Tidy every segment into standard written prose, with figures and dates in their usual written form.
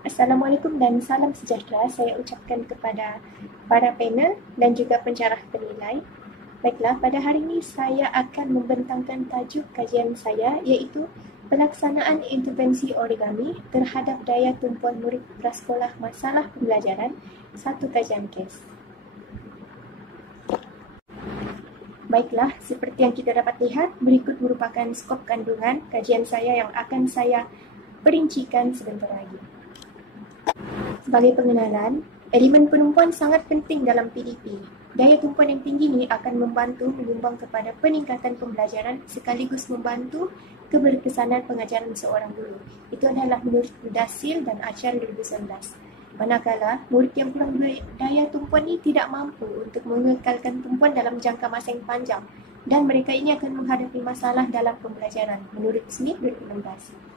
Assalamualaikum dan salam sejahtera saya ucapkan kepada para panel dan juga pensyarah penilai. Baiklah, pada hari ini saya akan membentangkan tajuk kajian saya iaitu pelaksanaan intervensi origami terhadap daya tumpuan murid prasekolah masalah pembelajaran, satu kajian kes. Baiklah, seperti yang kita dapat lihat, berikut merupakan skop kandungan kajian saya yang akan saya perincikan sebentar lagi. Sebagai pengenalan, elemen penumpuan sangat penting dalam PDP. Daya tumpuan yang tinggi ini akan membantu menyumbang kepada peningkatan pembelajaran sekaligus membantu keberkesanan pengajaran seorang guru. Itu adalah menurut Mudassir dan Acar 2019. Manakala murid yang kurang daya tumpuan ini tidak mampu untuk mengekalkan tumpuan dalam jangka masa yang panjang dan mereka ini akan menghadapi masalah dalam pembelajaran menurut Smith 2016.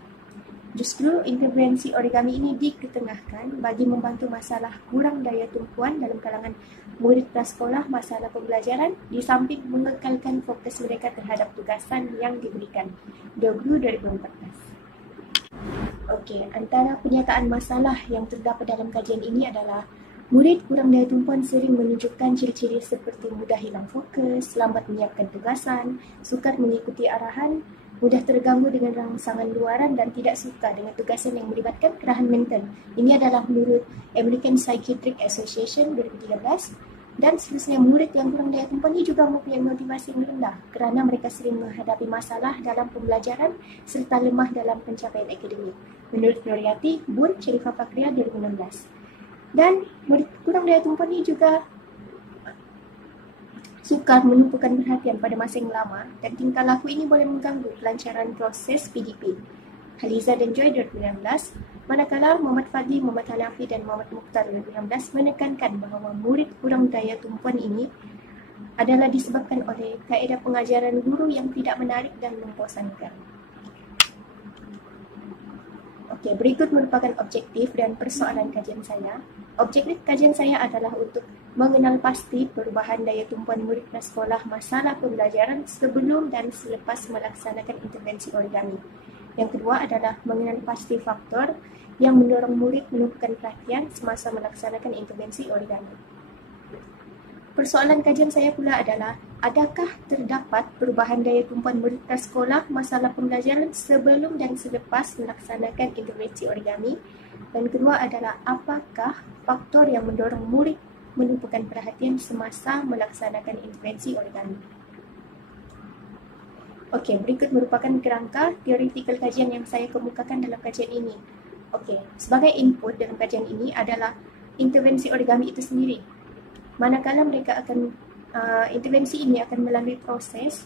Justru intervensi origami ini diketengahkan bagi membantu masalah kurang daya tumpuan dalam kalangan murid prasekolah masalah pembelajaran di samping mengekalkan fokus mereka terhadap tugasan yang diberikan. Doglu 2014. Okey, antara penyataan masalah yang terdapat dalam kajian ini adalah murid kurang daya tumpuan sering menunjukkan ciri-ciri seperti mudah hilang fokus, lambat menyiapkan tugasan, sukar mengikuti arahan, mudah terganggu dengan rangsangan luaran dan tidak suka dengan tugasan yang melibatkan kerahan mental. Ini adalah menurut American Psychiatric Association 2013. Dan seterusnya, murid yang kurang daya tumpuan ini juga mempunyai motivasi yang rendah kerana mereka sering menghadapi masalah dalam pembelajaran serta lemah dalam pencapaian akademik. Menurut Nuriati, Bun, Sharifah Fakria 2016. Dan murid kurang daya tumpuan ini juga sukar menumpukan perhatian pada masa yang lama dan tingkah laku ini boleh mengganggu kelancaran proses PDP. Haliza dan Joy 2016, manakala Muhammad Fadli, Muhammad Hanafi dan Muhammad Mukhtar 2016 menekankan bahawa murid kurang daya tumpuan ini adalah disebabkan oleh kaedah pengajaran guru yang tidak menarik dan membosankan. Okey, berikut merupakan objektif dan persoalan kajian saya. Objektif kajian saya adalah untuk mengenal pasti perubahan daya tumpuan murid prasekolah masalah pembelajaran sebelum dan selepas melaksanakan intervensi origami. Yang kedua adalah mengenal pasti faktor yang mendorong murid menumpukan perhatian semasa melaksanakan intervensi origami. Persoalan kajian saya pula adalah, adakah terdapat perubahan daya tumpuan murid prasekolah masalah pembelajaran sebelum dan selepas melaksanakan intervensi origami? Dan kedua adalah, apakah faktor yang mendorong murid menumpukan perhatian semasa melaksanakan intervensi origami? Okey, berikut merupakan kerangka teoretikal kajian yang saya kemukakan dalam kajian ini. Okey, sebagai input dalam kajian ini adalah intervensi origami itu sendiri. Manakala mereka akan intervensi ini akan melalui proses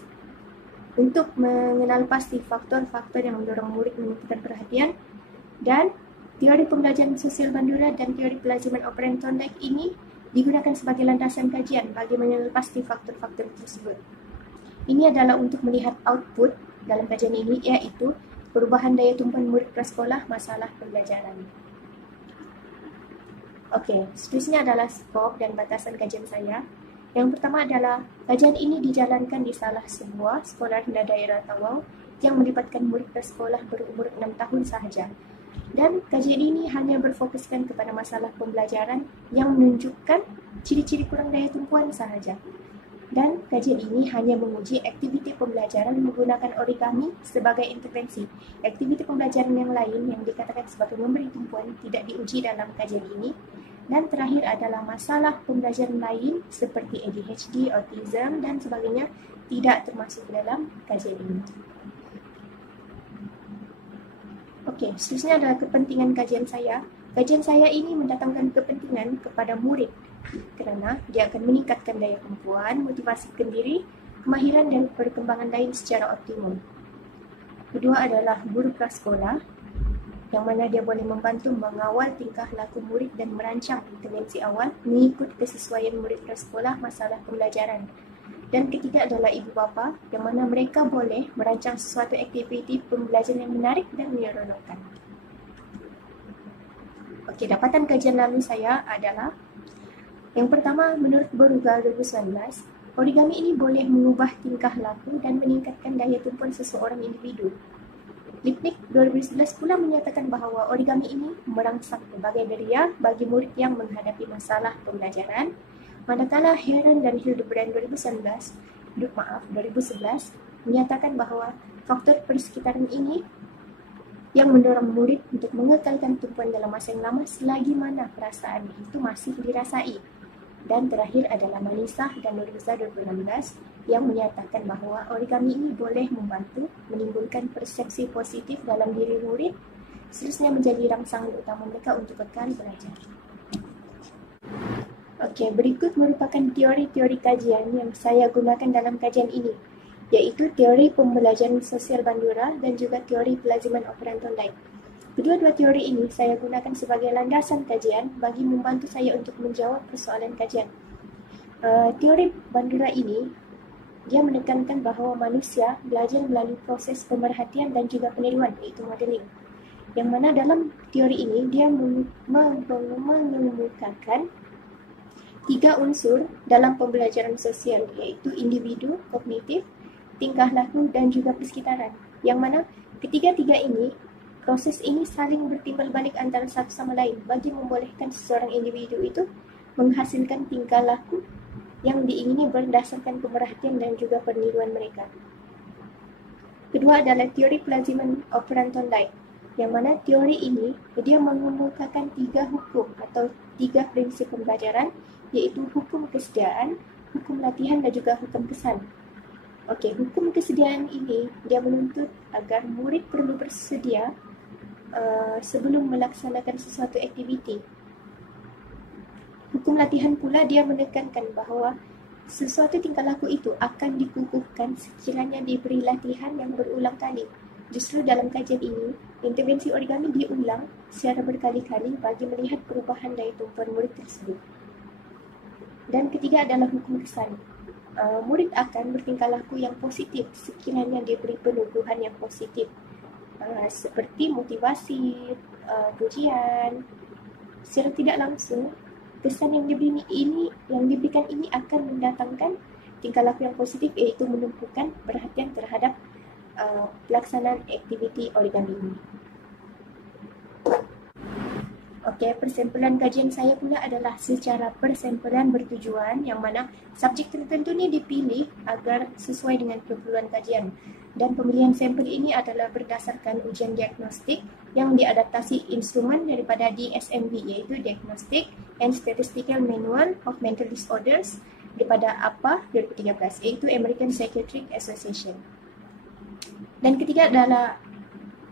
untuk mengenal pasti faktor-faktor yang mendorong murid menumpukan perhatian, dan teori pembelajaran sosial Bandura dan teori pelajaran operan Thorndike ini digunakan sebagai landasan kajian bagi mengenal pasti faktor-faktor tersebut. Ini adalah untuk melihat output dalam kajian ini iaitu perubahan daya tumpuan murid prasekolah masalah pembelajaran. Okey, seterusnya adalah skop dan batasan kajian saya. Yang pertama adalah kajian ini dijalankan di salah sebuah sekolah rendah daerah Tawau yang melibatkan murid prasekolah berumur 6 tahun sahaja. Dan kajian ini hanya berfokuskan kepada masalah pembelajaran yang menunjukkan ciri-ciri kurang daya tumpuan sahaja. Dan kajian ini hanya menguji aktiviti pembelajaran menggunakan origami sebagai intervensi. Aktiviti pembelajaran yang lain yang dikatakan sebagai memberi tumpuan tidak diuji dalam kajian ini. Dan terakhir adalah masalah pembelajaran lain seperti ADHD, autism dan sebagainya tidak termasuk dalam kajian ini. Okey, seterusnya adalah kepentingan kajian saya. Kajian saya ini mendatangkan kepentingan kepada murid kerana dia akan meningkatkan daya tumpuan, motivasi kendiri, kemahiran dan perkembangan lain secara optimum. Kedua adalah guru prasekolah yang mana dia boleh membantu mengawal tingkah laku murid dan merancang intervensi awal mengikut kesesuaian murid prasekolah masalah pembelajaran. Dan ketiga adalah ibu bapa yang mana mereka boleh merancang sesuatu aktiviti pembelajaran yang menarik dan menyeronokkan. Okey, dapatan kajian lalu saya adalah yang pertama, menurut Boruga 2019, origami ini boleh mengubah tingkah laku dan meningkatkan daya tumpuan seseorang individu. Lipnik 2011 pula menyatakan bahawa origami ini merangsang pelbagai beria bagi murid yang menghadapi masalah pembelajaran, manakala Heron dan Hildebrand 2011 menyatakan bahawa faktor persekitaran ini yang mendorong murid untuk mengekalkan tumpuan dalam masa yang lama selagi mana perasaan itu masih dirasai. Dan terakhir adalah Manisah dan Nurriza 2016 yang menyatakan bahawa origami ini boleh membantu menimbulkan persepsi positif dalam diri murid, seterusnya menjadi rangsangan utama mereka untuk kekal belajar. Okey, berikut merupakan teori-teori kajian yang saya gunakan dalam kajian ini, iaitu teori pembelajaran sosial Bandura dan juga teori pelaziman operan tondai. Kedua-dua teori ini saya gunakan sebagai landasan kajian bagi membantu saya untuk menjawab persoalan kajian. Teori Bandura ini, dia menekankan bahawa manusia belajar melalui proses pemerhatian dan juga peniruan, iaitu modeling. Yang mana dalam teori ini, dia mengemukakan 3 unsur dalam pembelajaran sosial, iaitu individu, kognitif, tingkah laku dan juga persekitaran. Yang mana ketiga-tiga ini, proses ini saling bertimbal balik antara satu sama lain bagi membolehkan seseorang individu itu menghasilkan tingkah laku yang diingini berdasarkan pemerhatian dan juga peniruan mereka. Kedua adalah teori pelaziman operan tondai, yang mana teori ini dia mengemukakan 3 hukum atau 3 prinsip pembelajaran, iaitu hukum kesediaan, hukum latihan dan juga hukum kesan. Okey, hukum kesediaan ini dia menuntut agar murid perlu bersedia sebelum melaksanakan sesuatu aktiviti. Hukum latihan pula dia menekankan bahawa sesuatu tingkah laku itu akan dikukuhkan sekiranya diberi latihan yang berulang kali. Justru dalam kajian ini, intervensi origami diulang secara berkali-kali bagi melihat perubahan daya tumpuan murid tersebut. Dan ketiga adalah hukum kesan. Murid akan bertingkah laku yang positif sekiranya diberi penuduhan yang positif. Seperti motivasi, pujian. Secara tidak langsung, kesan yang diberikan ini akan mendatangkan tingkah laku yang positif, iaitu menumpukan perhatian terhadap pelaksanaan aktiviti origami ini. Okey, persempelan kajian saya pula adalah secara persempelan bertujuan, yang mana subjek tertentu ni dipilih agar sesuai dengan keperluan kajian. Dan pemilihan sampel ini adalah berdasarkan ujian diagnostik yang diadaptasi instrumen daripada DSMB, iaitu Diagnostic and Statistical Manual of Mental Disorders daripada APA 2013, iaitu American Psychiatric Association. Dan ketiga adalah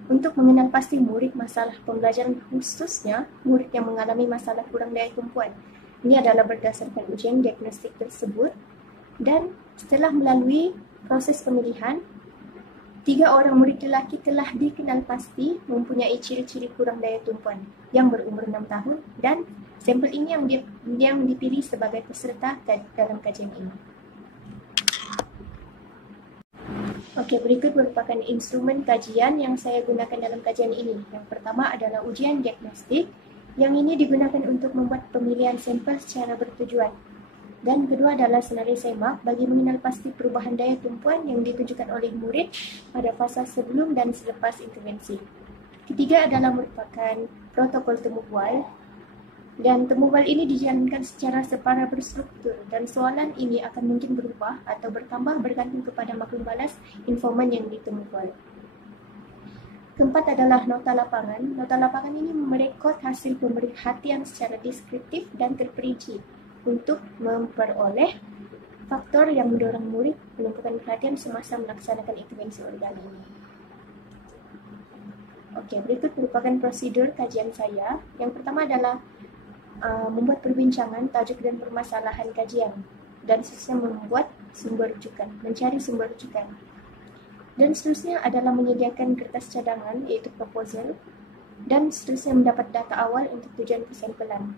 untuk mengenal pasti murid masalah pembelajaran, khususnya murid yang mengalami masalah kurang daya tumpuan. Ini adalah berdasarkan ujian diagnostik tersebut, dan setelah melalui proses pemilihan, 3 orang murid lelaki telah dikenal pasti mempunyai ciri-ciri kurang daya tumpuan yang berumur 6 tahun, dan sampel ini yang dipilih sebagai peserta dalam kajian ini. Okey, berikut merupakan instrumen kajian yang saya gunakan dalam kajian ini. Yang pertama adalah ujian diagnostik, yang ini digunakan untuk membuat pemilihan sampel secara bertujuan. Dan kedua adalah senarai semak bagi mengenal pasti perubahan daya tumpuan yang ditunjukkan oleh murid pada fasa sebelum dan selepas intervensi. Ketiga adalah merupakan protokol temu bual, dan temu bual ini dijalankan secara separa berstruktur, dan soalan ini akan mungkin berubah atau bertambah bergantung kepada maklum balas informan yang ditemu bual. Keempat adalah nota lapangan. Nota lapangan ini merekod hasil pemerhatian secara deskriptif dan terperinci untuk memperoleh faktor yang mendorong murid menumpukan perhatian semasa melaksanakan intervensi origami ini. Okey, berikut merupakan prosedur kajian saya. Yang pertama adalah membuat perbincangan, tajuk dan permasalahan kajian, dan seterusnya membuat sumber rujukan, mencari sumber rujukan. Dan seterusnya adalah menyediakan kertas cadangan, iaitu proposal, dan seterusnya mendapat data awal untuk tujuan persempelan.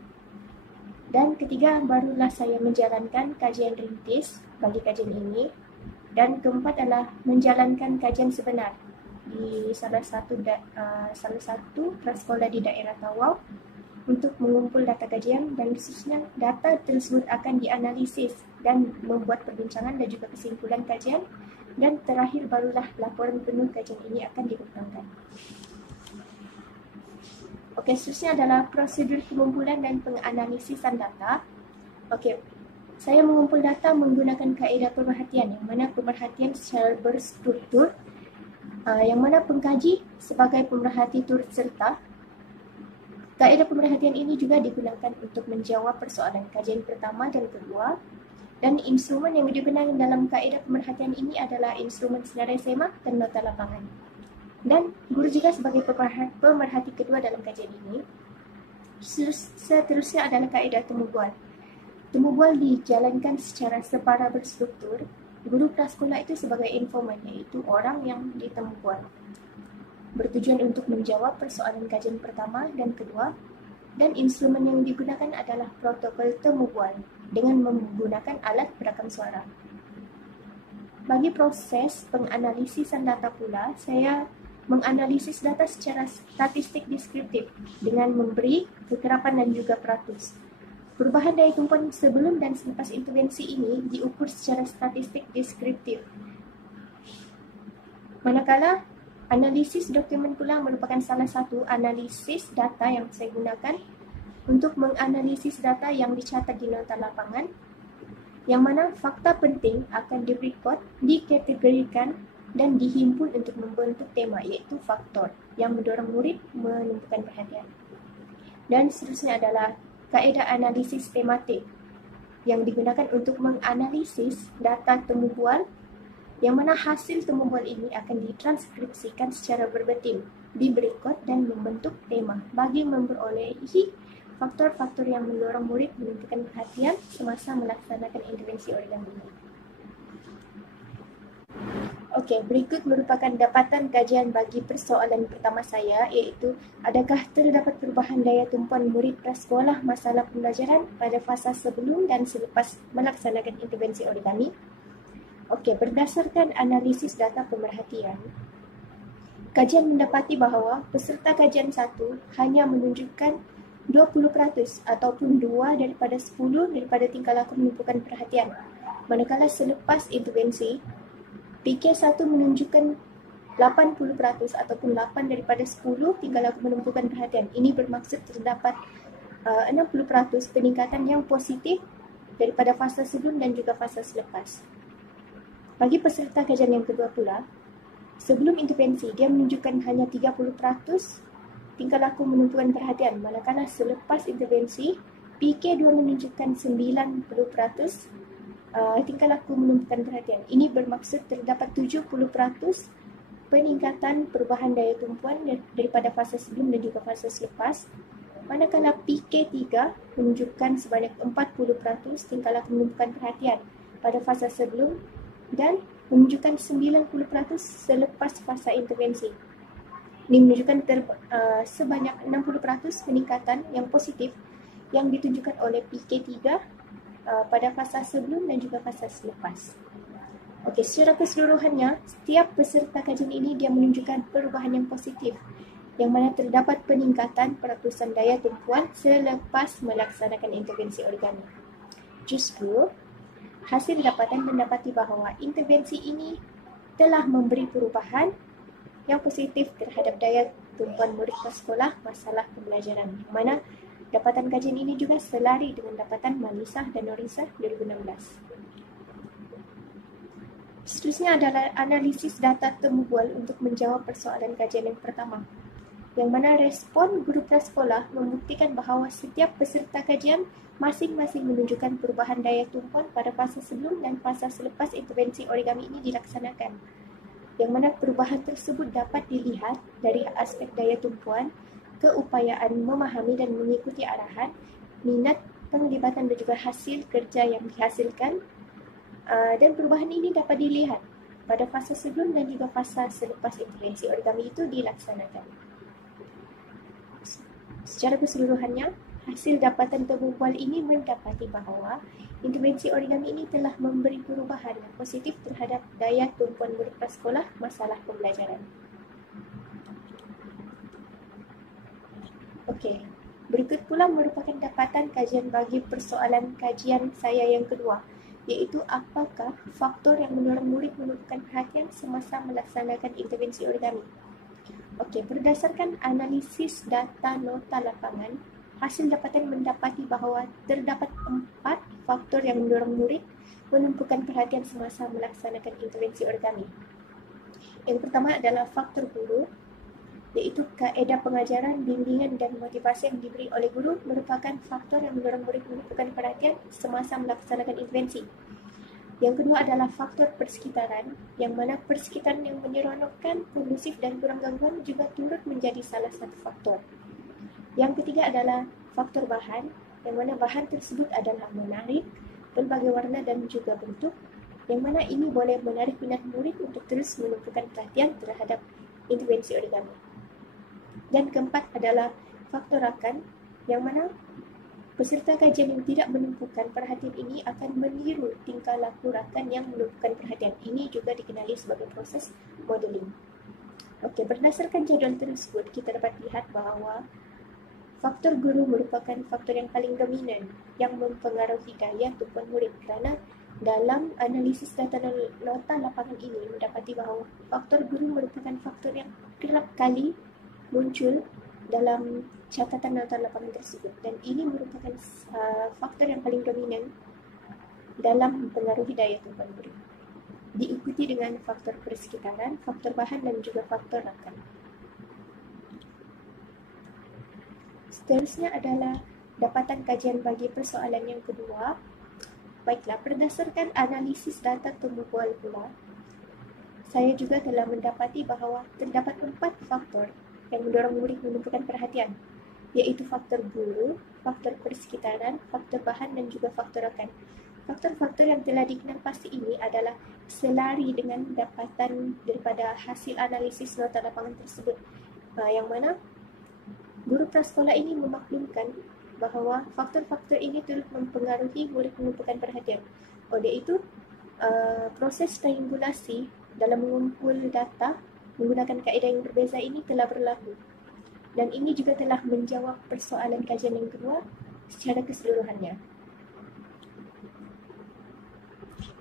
Dan ketiga, barulah saya menjalankan kajian rintis bagi kajian ini. Dan keempat adalah menjalankan kajian sebenar di salah satu prasekolah di daerah Tawau untuk mengumpul data kajian, dan seterusnya data tersebut akan dianalisis dan membuat perbincangan dan juga kesimpulan kajian, dan terakhir barulah laporan penuh kajian ini akan dikembangkan. Okey, seterusnya adalah prosedur pengumpulan dan penganalisisan data. Okey, saya mengumpul data menggunakan kaedah pemerhatian, yang mana pemerhatian secara berstruktur, yang mana pengkaji sebagai pemerhati turut serta. Kaedah pemerhatian ini juga digunakan untuk menjawab persoalan kajian pertama dan kedua, dan instrumen yang digunakan dalam kaedah pemerhatian ini adalah instrumen senarai semak dan nota lapangan. Dan guru juga sebagai pemerhati kedua dalam kajian ini. Seterusnya adalah kaedah temu bual. Temu bual dijalankan secara separa berstruktur. Guru prasekolah itu sebagai informan, iaitu orang yang ditemu bual, bertujuan untuk menjawab persoalan kajian pertama dan kedua, dan instrumen yang digunakan adalah protokol temu bual dengan menggunakan alat perakam suara. Bagi proses penganalisisan data pula, saya menganalisis data secara statistik deskriptif dengan memberi kekerapan dan juga peratus. Perubahan daya tumpuan sebelum dan selepas intervensi ini diukur secara statistik deskriptif. Manakala analisis dokumen pula merupakan salah satu analisis data yang saya gunakan untuk menganalisis data yang dicatat di nota lapangan, yang mana fakta penting akan direkod, dikategorikan dan dihimpun untuk membentuk tema, iaitu faktor yang mendorong murid menumpukan perhatian. Dan seterusnya adalah kaedah analisis tematik yang digunakan untuk menganalisis data temu bual, yang mana hasil temu bual ini akan ditranskripsikan secara verbatim, diberekod dan membentuk tema bagi memperolehi faktor-faktor yang mendorong murid menumpukan perhatian semasa melaksanakan intervensi origami ini. Okey, berikut merupakan dapatan kajian bagi persoalan pertama saya, iaitu adakah terdapat perubahan daya tumpuan murid prasekolah masalah pembelajaran pada fasa sebelum dan selepas melaksanakan intervensi origami. Okey, berdasarkan analisis data pemerhatian, kajian mendapati bahawa peserta kajian 1 hanya menunjukkan 20% ataupun 2 daripada 10 daripada tingkah laku menumpukan perhatian. Manakala selepas intervensi, PK1 menunjukkan 80% ataupun 8 daripada 10 tingkah laku menumpukan perhatian. Ini bermaksud terdapat 60% peningkatan yang positif daripada fasa sebelum dan juga fasa selepas. Bagi peserta kajian yang kedua pula, sebelum intervensi dia menunjukkan hanya 30% tingkah laku menumpukan perhatian, manakala selepas intervensi PK2 menunjukkan 90% tingkah laku menumpukan perhatian. Ini bermaksud terdapat 70% peningkatan perubahan daya tumpuan daripada fasa sebelum dan juga fasa selepas, manakala PK3 menunjukkan sebanyak 40% tingkah laku menumpukan perhatian pada fasa sebelum dan menunjukkan 90% selepas fasa intervensi. Ini menunjukkan sebanyak 60% peningkatan yang positif yang ditunjukkan oleh PK3 pada fasa sebelum dan juga fasa selepas. Okey, secara keseluruhannya, setiap peserta kajian ini dia menunjukkan perubahan yang positif, yang mana terdapat peningkatan peratusan daya tumpuan selepas melaksanakan intervensi origami. Justru, hasil dapatan mendapati bahawa intervensi ini telah memberi perubahan yang positif terhadap daya tumpuan murid prasekolah masalah pembelajaran, yang mana dapatan kajian ini juga selari dengan dapatan Malisah dan Norisah 2016. Seterusnya adalah analisis data temu bual untuk menjawab persoalan kajian yang pertama, yang mana respon guru prasekolah membuktikan bahawa setiap peserta kajian masing-masing menunjukkan perubahan daya tumpuan pada fasa sebelum dan fasa selepas intervensi origami ini dilaksanakan, yang mana perubahan tersebut dapat dilihat dari aspek daya tumpuan, keupayaan memahami dan mengikuti arahan, minat, penglibatan dan juga hasil kerja yang dihasilkan, dan perubahan ini dapat dilihat pada fasa sebelum dan juga fasa selepas intervensi origami itu dilaksanakan. Secara keseluruhannya, hasil dapatan temu bual ini mendapati bahawa intervensi origami ini telah memberi perubahan yang positif terhadap daya tumpuan murid prasekolah masalah pembelajaran. Okey, berikut pula merupakan dapatan kajian bagi persoalan kajian saya yang kedua, iaitu apakah faktor yang mendorong murid menumpukan perhatian semasa melaksanakan intervensi origami. Okey, berdasarkan analisis data nota lapangan, hasil dapatan mendapati bahawa terdapat 4 faktor yang mendorong murid menumpukan perhatian semasa melaksanakan intervensi origami. Yang pertama adalah faktor guru, iaitu kaedah pengajaran, bimbingan dan motivasi yang diberi oleh guru merupakan faktor yang mendorong murid menumpukan perhatian semasa melaksanakan intervensi. Yang kedua adalah faktor persekitaran, yang mana persekitaran yang menyeronokkan, kondusif dan kurang gangguan juga turut menjadi salah satu faktor. Yang ketiga adalah faktor bahan, yang mana bahan tersebut adalah menarik, berbagai warna dan juga bentuk, yang mana ini boleh menarik minat murid untuk terus menumpukan perhatian terhadap intervensi origami. Dan keempat adalah faktor rakan, yang mana peserta kajian yang tidak menumpukan perhatian ini akan meniru tingkah laku rakan yang menumpukan perhatian. Ini juga dikenali sebagai proses modeling. Okey, berdasarkan jadual tersebut, kita dapat lihat bahawa faktor guru merupakan faktor yang paling dominan yang mempengaruhi daya tumpuan murid, kerana dalam analisis data nota lapangan ini mendapati bahawa faktor guru merupakan faktor yang kerap kali muncul dalam catatan nota lapangan tersebut, dan ini merupakan faktor yang paling dominan dalam mempengaruhi daya tumpuan murid. Diikuti dengan faktor persekitaran, faktor bahan dan juga faktor rakan. Seterusnya adalah dapatan kajian bagi persoalan yang kedua. Baiklah, berdasarkan analisis data temu bual pula, saya juga telah mendapati bahawa terdapat 4 faktor yang mendorong murid menumpukan perhatian, iaitu faktor guru, faktor persekitaran, faktor bahan dan juga faktor rakan. Faktor-faktor yang telah dikenal pasti ini adalah selari dengan dapatan daripada hasil analisis nota lapangan tersebut, yang mana guru prasekolah ini memaklumkan bahawa faktor-faktor ini turut mempengaruhi murid menumpukan perhatian. Oleh itu, proses triangulasi dalam mengumpul data menggunakan kaedah yang berbeza ini telah berlaku, dan ini juga telah menjawab persoalan kajian yang kedua secara keseluruhannya.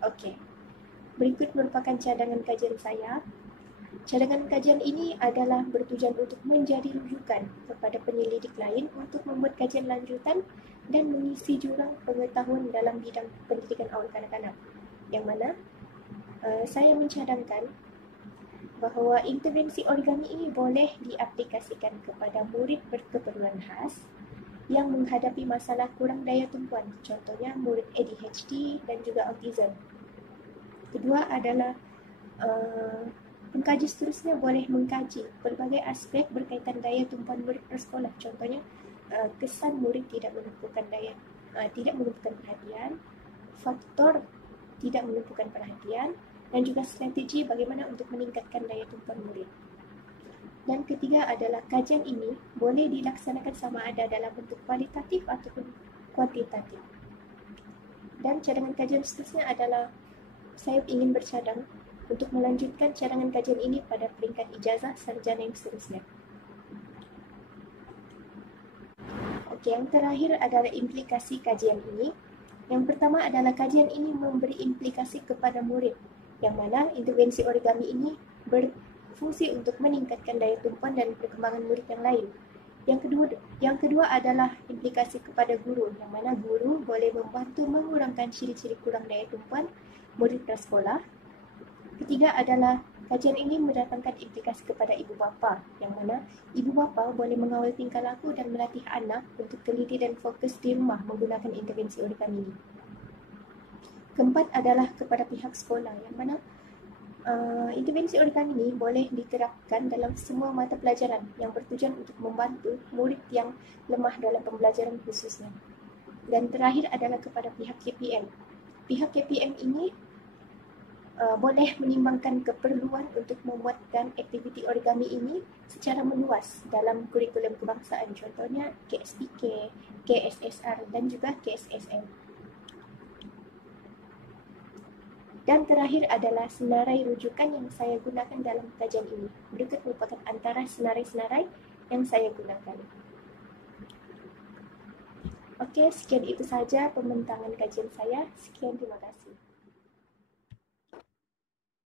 Okey, berikut merupakan cadangan kajian saya. Cadangan kajian ini adalah bertujuan untuk menjadi rujukan kepada penyelidik lain untuk membuat kajian lanjutan dan mengisi jurang pengetahuan dalam bidang pendidikan awal kanak-kanak, yang mana saya mencadangkan bahawa intervensi origami ini boleh diaplikasikan kepada murid berkeperluan khas yang menghadapi masalah kurang daya tumpuan, contohnya murid ADHD dan juga autism. Kedua adalah pengkaji seterusnya boleh mengkaji berbagai aspek berkaitan daya tumpuan murid prasekolah, contohnya kesan murid tidak menumpukan perhatian, faktor tidak menumpukan perhatian, dan juga strategi bagaimana untuk meningkatkan daya tumpuan murid. Dan ketiga adalah kajian ini boleh dilaksanakan sama ada dalam bentuk kualitatif ataupun kuantitatif. Dan cadangan kajian seterusnya adalah saya ingin bercadang untuk melanjutkan cadangan kajian ini pada peringkat ijazah sarjana yang seterusnya. Okey, yang terakhir adalah implikasi kajian ini. Yang pertama adalah kajian ini memberi implikasi kepada murid, yang mana intervensi origami ini berfungsi untuk meningkatkan daya tumpuan dan perkembangan murid yang lain. Yang kedua adalah implikasi kepada guru, yang mana guru boleh membantu mengurangkan ciri-ciri kurang daya tumpuan murid prasekolah. Ketiga adalah kajian ini mendatangkan implikasi kepada ibu bapa, yang mana ibu bapa boleh mengawal tingkah laku dan melatih anak untuk teliti dan fokus di rumah menggunakan intervensi origami ini. Keempat adalah kepada pihak sekolah, yang mana intervensi origami ini boleh diterapkan dalam semua mata pelajaran yang bertujuan untuk membantu murid yang lemah dalam pembelajaran khususnya. Dan terakhir adalah kepada pihak KPM. Pihak KPM ini boleh menimbangkan keperluan untuk membuatkan aktiviti origami ini secara meluas dalam kurikulum kebangsaan, contohnya KSPK, KSSR dan juga KSSM. Dan terakhir adalah senarai rujukan yang saya gunakan dalam kajian ini. Berikut merupakan antara senarai-senarai yang saya gunakan. Okey, sekian itu saja pembentangan kajian saya. Sekian, terima kasih.